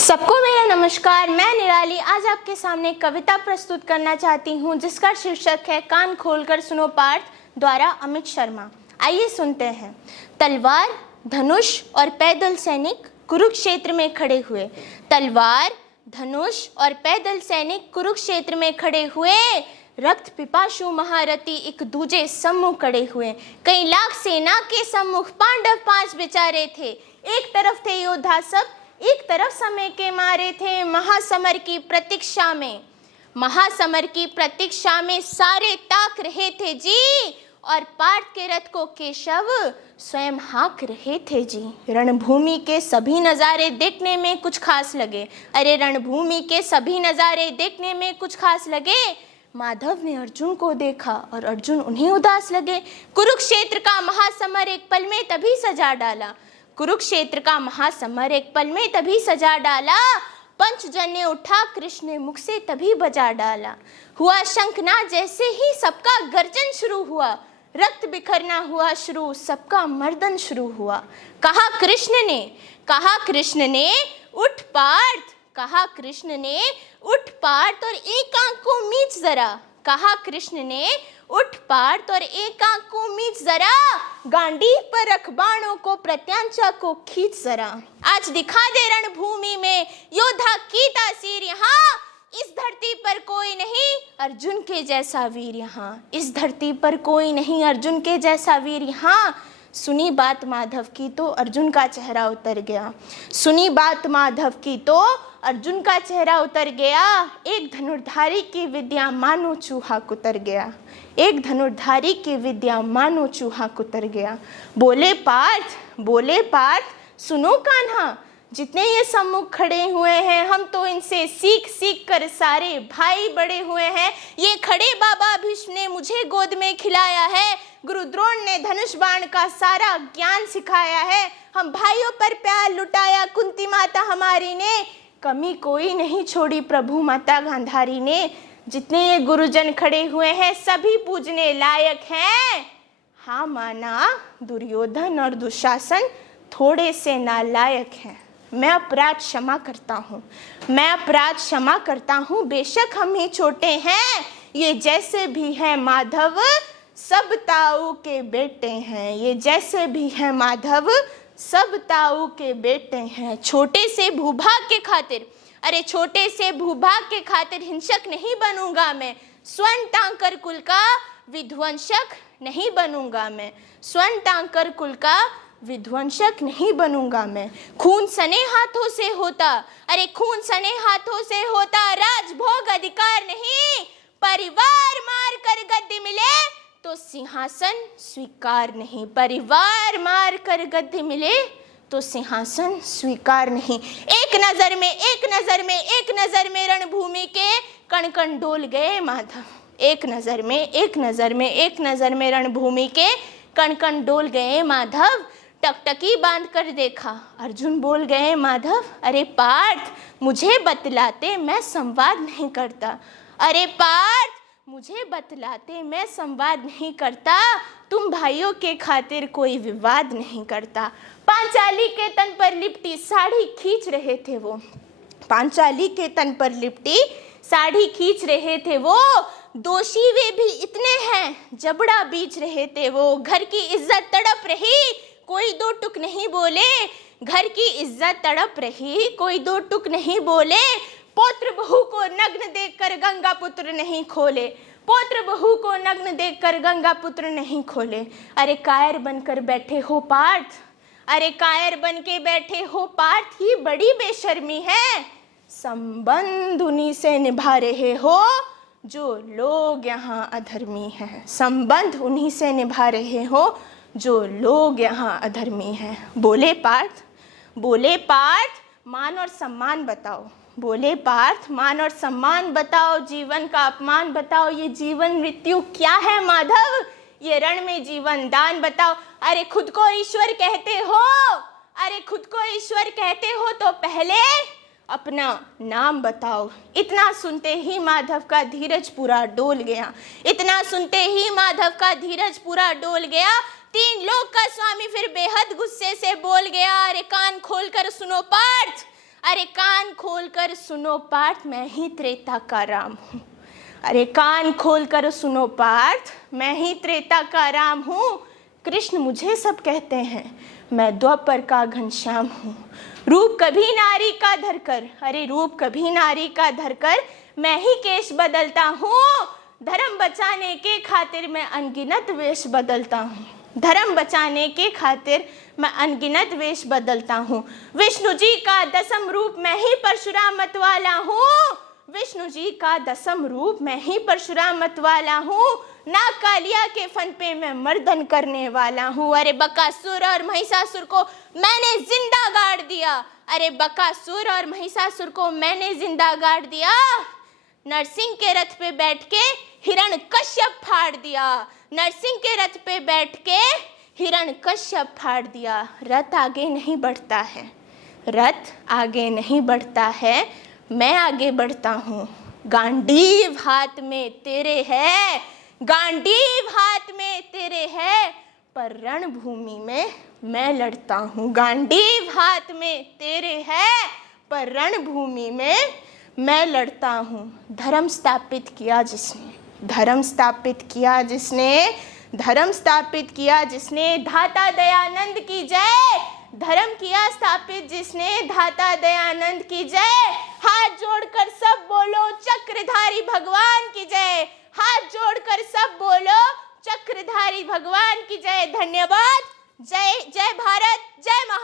सबको मेरा नमस्कार। मैं निराली आज आपके सामने कविता प्रस्तुत करना चाहती हूँ जिसका शीर्षक है कान खोलकर सुनो पाठ द्वारा अमित शर्मा। आइए सुनते हैं। तलवार, धनुष और पैदल सैनिक कुरुक्षेत्र में खड़े हुए। तलवार, धनुष और पैदल सैनिक कुरुक्षेत्र में खड़े हुए। रक्त पिपासु महारथी एक दूजे सम्मुख खड़े हुए। कई लाख सेना के सम्मुख पांडव 5 बेचारे थे। एक तरफ थे योद्धा सब, एक तरफ समय के मारे थे। महासमर की प्रतीक्षा में, महासमर की प्रतीक्षा में सारे ताक रहे थे जी। और पार्थ के रथ को केशव स्वयं हाँक रहे थे जी। रणभूमि के सभी नज़ारे देखने में कुछ खास लगे। अरे रणभूमि के सभी नज़ारे देखने में कुछ खास लगे। माधव ने अर्जुन को देखा और अर्जुन उन्हें उदास लगे। कुरुक्षेत्र का महासमर एक पल में तभी सजा डाला। कुरुक्षेत्र का महासमर एक पल में तभी सजा डाला। पंचजन्य उठा कृष्ण ने मुख से तभी बजा डाला। हुआ शंखनाद जैसे ही सबका गर्जन शुरू हुआ। रक्त बिखरना हुआ शुरू, सबका मर्दन शुरू हुआ। कहा कृष्ण ने उठ पार्थ, कहा कृष्ण ने उठ पार्थ और एक आंख को मीच जरा। कहा कृष्ण ने उठ पार्थ और एक आंख को मीच जरा। गांडीव पर रख बाणों को, प्रत्यांचा को खींच जरा। आज दिखा दे रणभूमि में योद्धा की तासीर। यहाँ इस धरती पर कोई नहीं अर्जुन के जैसा वीर। यहाँ इस धरती पर कोई नहीं अर्जुन के जैसा वीर। यहाँ सुनी बात माधव की तो अर्जुन का चेहरा उतर गया। सुनी बात माधव की तो अर्जुन का चेहरा उतर गया। एक धनुर्धारी की विद्या मानो चूहा कुतर गया। एक धनुर्धारी की विद्या मानो चूहा कुतर गया। बोले पार्थ सुनो कान्हा, जितने ये सम्मुख खड़े हुए हैं हम तो इनसे सीख सीख कर सारे भाई बड़े हुए हैं। ये खड़े बाबा भीष्म ने मुझे गोद में खिलाया है। गुरु द्रोण ने धनुष बाण का सारा ज्ञान सिखाया है। हम भाइयों पर प्यार लुटाया कुंती माता हमारी ने। कमी कोई नहीं छोड़ी प्रभु माता गांधारी ने। जितने ये गुरुजन खड़े हुए हैं सभी पूजने लायक हैं। हाँ माना दुर्योधन और दुशासन थोड़े से नालायक हैं। मैं अपराध क्षमा करता हूँ, बेशक हम ही छोटे हैं। ये जैसे भी है माधव सब ताऊ के बेटे हैं। ये जैसे भी है माधव सब ताऊ के बेटे हैं। छोटे से भूभाग के खातिर, अरे छोटे से भूभाग के खातिर हिंसक नहीं बनूंगा मैं। स्वर्ण टांकर कुल का विध्वंसक नहीं बनूंगा मैं। स्वर्ण टांकर कुल का विध्वंसक नहीं बनूंगा मैं। खून सने हाथों से होता, अरे खून सने हाथों से होता राजभोग अधिकार नहीं। परिवार मार कर गद्दी मिले तो सिंहासन स्वीकार नहीं। परिवार मार कर गद्दी मिले तो सिंहासन स्वीकार नहीं। एक नजर में रणभूमि के कण कण डोल गए माधव। एक नजर में रणभूमि के कण कण डोल गए माधव। टकटकी बांध कर देखा अर्जुन बोल गए माधव। अरे पार्थ मुझे बतलाते मैं संवाद नहीं करता। अरे पार्थ मुझे बतलाते मैं संवाद नहीं करता। तुम भाइयों के खातिर कोई विवाद नहीं करता। पांचाली के तन पर लिपटी साड़ी खींच रहे थे वो। पांचाली के तन पर लिपटी साड़ी खींच रहे थे वो। दोषी वे भी इतने हैं जबड़ा बीच रहे थे वो। घर की इज्जत तड़प रही कोई दो टुक नहीं बोले। घर की इज्जत तड़प रही कोई दो टुक नहीं बोले। पौत्र बहू को नग्न देखकर गंगा पुत्र नहीं खोले। पौत्र बहू को नग्न देखकर गंगा पुत्र नहीं खोले। अरे कायर बनकर बैठे हो पार्थ, अरे कायर बन के बैठे हो पार्थ, ही बड़ी बेशर्मी है। संबंध उन्हीं से निभा रहे हो जो लोग यहाँ अधर्मी हैं। संबंध उन्हीं से निभा रहे हो जो लोग यहाँ अधर्मी हैं। बोले पार्थ मान और सम्मान बताओ। बोले पार्थ मान और सम्मान बताओ। जीवन का अपमान बताओ। ये जीवन मृत्यु क्या है माधव, ये रण में जीवन दान बताओ। अरे खुद को ईश्वर कहते हो तो पहले अपना नाम बताओ। इतना सुनते ही माधव का धीरज पूरा डोल गया। तीन लोक का स्वामी फिर बेहद गुस्से से बोल गया। अरे कान खोलकर सुनो पार्थ, अरे कान खोलकर सुनो पाठ, मैं ही त्रेता का राम हूँ। अरे कान खोलकर सुनो पाठ, मैं ही त्रेता का राम हूँ। कृष्ण मुझे सब कहते हैं, मैं द्वापर का घनश्याम हूँ। रूप कभी नारी का धरकर, अरे रूप कभी नारी का धरकर, मैं ही केश बदलता हूँ। धर्म बचाने के खातिर मैं अनगिनत वेश बदलता हूँ। धर्म बचाने के खातिर मैं अनगिनत वेश बदलता हूँ। विष्णु जी का दसम रूप मैं ही परशुराम मत वाला हूँ। विष्णु जी का दसम रूप मैं ही परशुराम मत वाला हूँ। नाग कालिया के फन पे मैं मर्दन करने वाला हूँ। अरे बकासुर और महिषासुर को मैंने जिंदा गाड़ दिया। अरे बकासुर और महिषासुर को मैंने जिंदा गाड़ दिया। नरसिंह के रथ पे बैठ के हिरण कश्यप फाड़ दिया। नरसिंह के रथ पे बैठ के हिरण कश्यप फाड़ दिया। रथ आगे नहीं बढ़ता है, रथ आगे नहीं बढ़ता है, मैं आगे बढ़ता हूँ। गांडीव हाथ में तेरे है, गांडीव हाथ में तेरे है, पर रणभूमि में मैं लड़ता हूँ। गांडीव हाथ में तेरे है, पर रणभूमि में मैं लड़ता हूँ। धर्म स्थापित किया जिसने, धर्म स्थापित किया जिसने, धर्म स्थापित किया जिसने, धाता दयानंद की जय। धर्म किया स्थापित जिसने, धाता दयानंद की जय। हाथ जोड़कर सब बोलो चक्रधारी भगवान की जय। हाथ जोड़कर सब बोलो चक्रधारी भगवान की जय। धन्यवाद। जय जय भारत, जय महा